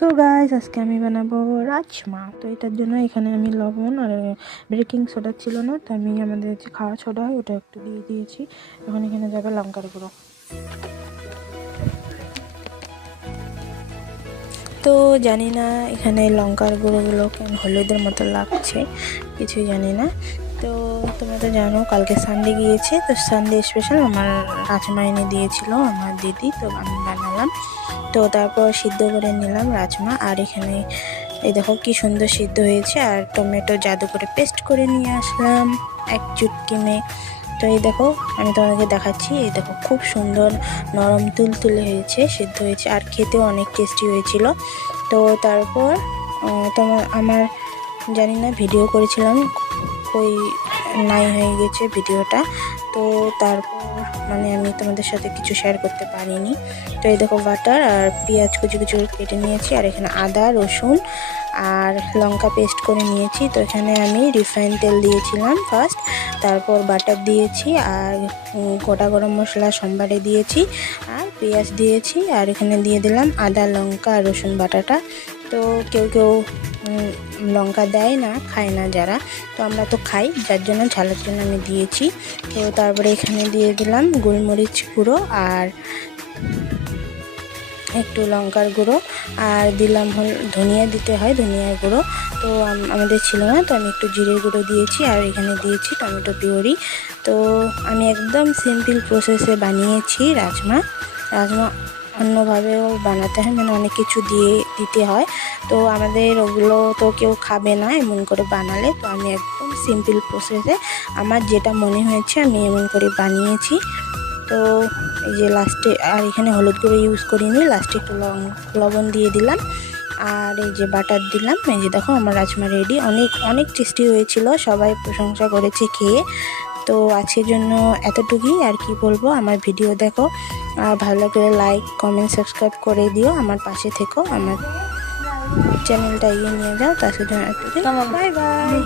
তো গাইস আজকে আমি বানাবো রাজমা। তো এটার জন্য এখানে আমি লবণ আর বেকিং সোডা ছিল না, তো আমি আমাদের যে খাওয়া সোডা হয় ওটা একটু দিয়ে দিয়েছি। এখন এখানে যাবে লঙ্কার গুঁড়ো। তো জানি না এখানে লঙ্কার গুঁড়োগুলো কেন হলুদের মতো লাগছে, কিছুই জানি না। তো তোমরা তো জানো কালকে সানডে গিয়েছে, তো সানডে স্পেশাল আমার রাজমা এনে দিয়েছিল আমার দিদি, তো আমি বানালাম। তো তারপর সিদ্ধ করে নিলাম রাজমা, আর এখানে এই দেখো কি সুন্দর সিদ্ধ হয়েছে। আর টমেটো জাদু করে পেস্ট করে নিয়ে আসলাম এক চুটকিনে। তো এই দেখো আমি তোমাদেরকে দেখাচ্ছি, এই দেখো খুব সুন্দর নরম তুলতুলে হয়েছে, সিদ্ধ হয়েছে, আর খেতেও অনেক টেস্টি হয়েছিল। তো তারপর আমার জানি না ভিডিও করেছিলাম কই নাই হয়ে গেছে ভিডিওটা। তো তারপর আমি তোমাদের সাথে কিছু শেয়ার করতে পারিনি। তো এই দেখো বাটার আর পেঁয়াজ কুচি কুচি কেটে নিয়েছি, আর এখানে আদা রসুন আর লঙ্কা পেস্ট করে নিয়েছি। তো এখানে আমি রিফাইন তেল দিয়েছিলাম ফার্স্ট, তারপর বাটার দিয়েছি, আর গোটা গরম মশলা সোমবারে দিয়েছি, আর পেঁয়াজ দিয়েছি, আর এখানে দিয়ে দিলাম আদা লঙ্কা আর রসুন বাটাটা। তো কেউ কেউ লঙ্কা দেয় না, খায় না যারা, তো আমরা তো খাই, যার জন্য ঝালের জন্য আমি দিয়েছি। তো তারপরে এখানে দিয়ে দিলাম গোলমরিচ গুঁড়ো আর একটু লঙ্কার গুঁড়ো, আর দিলাম ধনিয়া দিতে হয়, ধনিয়ার গুঁড়ো। তো আমাদের ছিল না, তো আমি একটু জিরের গুঁড়ো দিয়েছি, আর এখানে দিয়েছি টমেটো পিউরি। তো আমি একদম সিম্পল প্রসেসে বানিয়েছি রাজমা। অন্যভাবেও বানাতে হয়, অনেক কিছু দিতে হয়, তো আমাদের ওগুলো তো কেউ খাবে না এমন করে বানালে। তো আমি একদম সিম্পল প্রসেসে আমার যেটা মনে হয়েছে আমি এমন করে বানিয়েছি। তো এই যে লাস্টে, আর এখানে হলুদ গুঁড়ো ইউজ করিনি, লাস্টে একটু লবণ দিয়ে দিলাম, আর এই যে বাটার দিলাম। এই যে দেখো আমার রাজমা রেডি, অনেক অনেক টেস্টি হয়েছিল, সবাই প্রশংসা করেছে খেয়ে। তো আজকের জন্য এতটুকুই, আর কি বলবো। আমার ভিডিও দেখো, আর ভালো লাগলে লাইক কমেন্ট সাবস্ক্রাইব করে দিও, আমার পাশে থেকো, আমার চ্যানেলটা এগিয়ে নিয়ে যাও। তার জন্য এতটুকুই, বাই বাই।